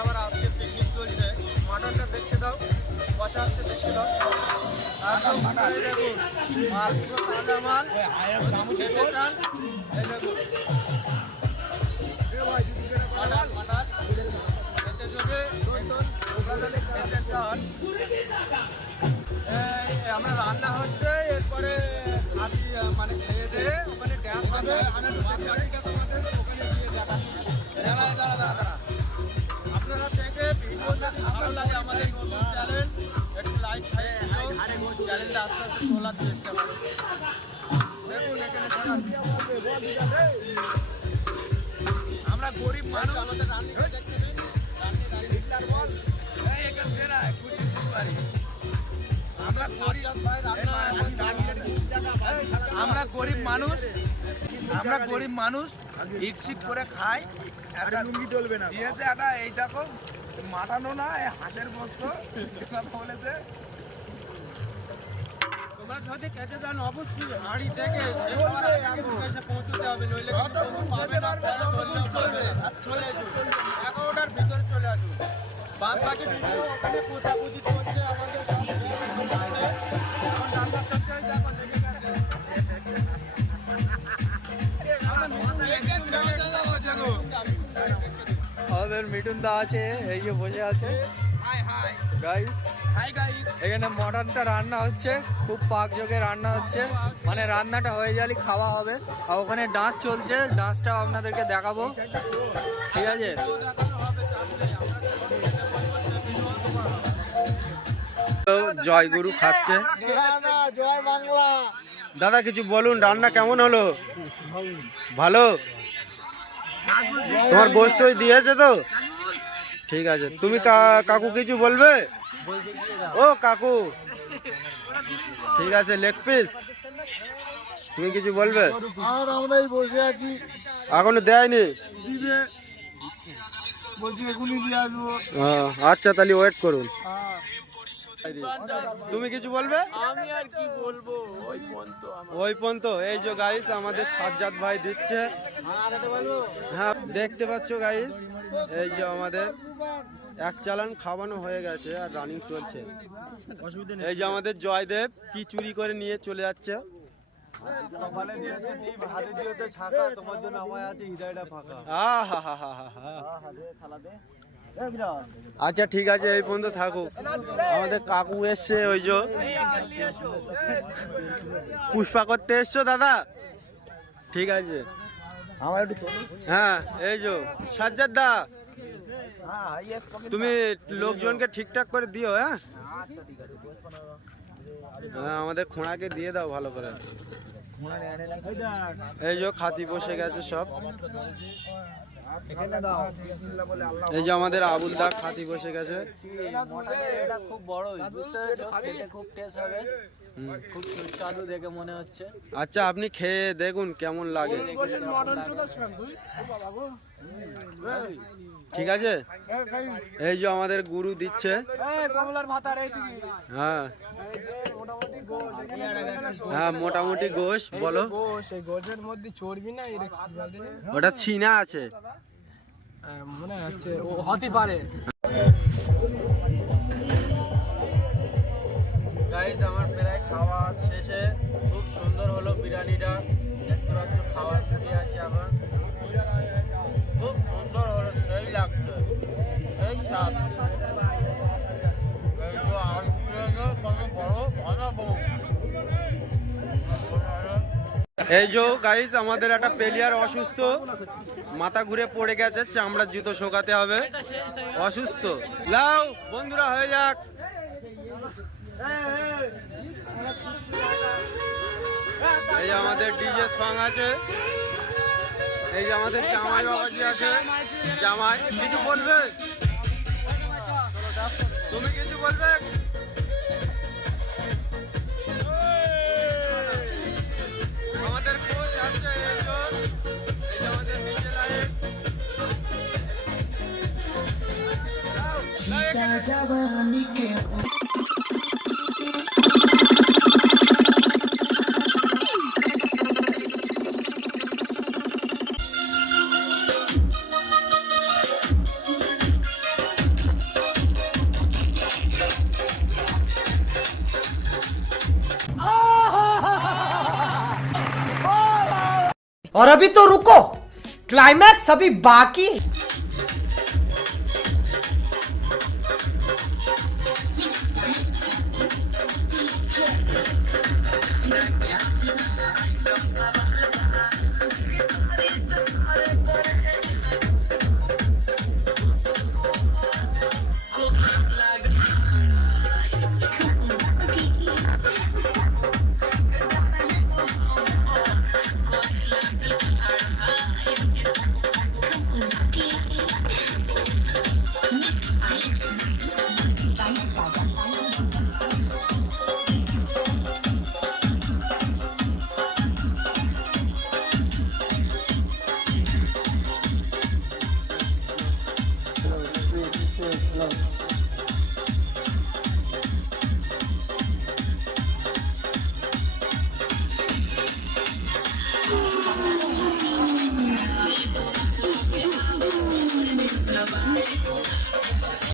আবার আজকে পিকনিক চলছে। মাটনটা দেখতে দাও, কষা হচ্ছে দেখতে দাও। দেখুন মাছ তাজা মাল খেতে চান, এই দেখুন মাটন খেতে যদি খেতে চান, আমরা রান্না হচ্ছে, এরপরে আমি মানে খেয়ে দিয়ে ওখানে ড্যান্স হবে, তোমাদের ওখানে গিয়ে দেখাচ্ছি। আপনারা দেখে ভিডিও যদি ভালো লাগে আমাদের নতুন চ্যানেল একটু লাইক চ্যানেলটা আস্তে আস্তে তোলার চেষ্টা করুন। দেখুন এখানে আমরা গরিব মানুষ, আমাদের রান্না দেখতে দিন। আমরা গরিব মানুষ ইকশিক করে খাই। একটা লুঙ্গি চলবে না দিয়েছে, একটা এই দেখো মাটানো না, হাঁসের গোস্ত কথা বলেছে। তোমরা যদি খেতে চান অবশ্যই হাঁড়ি দেখে এসে পৌঁছতে হবে, নইলে যতক্ষণ খেতে পারবে ততক্ষণ চলবে। আর চলে আসুন 11টার ভিতরে চলে আসুন। বাদ বাকি ভিডিও ওখানে কোথাকুচি চলছে, আমাদের সব আছে। এখন রান্না চলছে, দেখো দেখে গেছে। আমাদের মিঠুন দা আছে, এই যে বসে আছে গাইস। এখানে মটনটা রান্না হচ্ছে, খুব পাকযোগে রান্না হচ্ছে, মানে রান্নাটা হয়ে গেলে খাওয়া হবে। আর ওখানে ডান্স চলছে, ডান্সটাও আপনাদেরকে দেখাবো, ঠিক আছে? জয় গুরু খাচ্ছে। জয় বাংলা। দাদা কিছু বলুন, রান্না কেমন হলো? ভালো? তোমার গোষ্ঠই দিয়েছে তো? ঠিক আছে, তুমি কাকু কিছু বলবে? ও কাকু, ঠিক আছে, লেগ পিস, তুমি কিছু বলবে? আর আমরাই বসে আছি, এখনো দেয়নি? দিবে বলছি, এখনই দিয়ে আসবো। আচ্ছা তাহলে ওয়েট করুন। তুমি কিছু বলবে? আমি আর কি বলবো, ওই পর্যন্ত। এই যে গাইস আমাদের সাজ্জাদ ভাই দিচ্ছে, হ্যাঁ দেখতে পাচ্ছ গাইস, এই যে আমাদের এক চালান খাওয়ানো হয়ে গেছে আর রানিং চলছে। এই যে আমাদের জয়দেব কি চুরি করে নিয়ে চলে যাচ্ছে। আচ্ছা ঠিক আছে, এই পর্যন্ত থাকুক। আমাদের কাকু এসছে, ওই যে পুষ্পা করতে এসছো দাদা, ঠিক আছে। হ্যাঁ এই যে সাজ্জাদ দা, তুমি লোকজনকে ঠিকঠাক করে দিও। হ্যাঁ হ্যাঁ, আমাদের খোঁড়াকে দিয়ে দাও ভালো করে। এই যে খাতি বসে গেছে সব। এই যে আমাদের আবুল দা খাতি বসে গেছে। এটা খুব বড়, খুব টেস্ট হবে, খুব সুস্বাদু দেখে মনে হচ্ছে। আচ্ছা আপনি খেয়ে দেখুন কেমন লাগে, ঠিক আছে? এই যে আমাদের গুরু দিচ্ছে। হ্যাঁ হ্যাঁ, মোটামুটি গোশ বলো। গোশের মধ্যে চর্বি না, ওটা ছিনা আছে মনে হচ্ছে, ও হতে পারে। গাইস আমার প্রায় খাওয়া শেষে, খুব সুন্দর হলো বিরিয়ানিটা, দেখতে পাচ্ছ খাওয়ার ফুটে আছে আমার, খুব সুন্দর হলো, সেই লাগছে, সেই স্বাদ। এই যে গাইস আমাদের একটা প্লেয়ার অসুস্থ, মাথা ঘুরে পড়ে গেছে, চামড়ার জুতো শোকাতে হবে, অসুস্থ। লাও বন্ধুরা হয়ে যাক। এই আমাদের ডিজে সং আছে, এই যে আমাদের জামাই বাবাজি আছে। জামাই কিছু বলবে? তুমি কিছু বলবে? আমাদের কোচ আছে, এই যে আমাদের নিচে লাইন। और अभी तो रुको, क्लाइमैक्स अभी बाकी।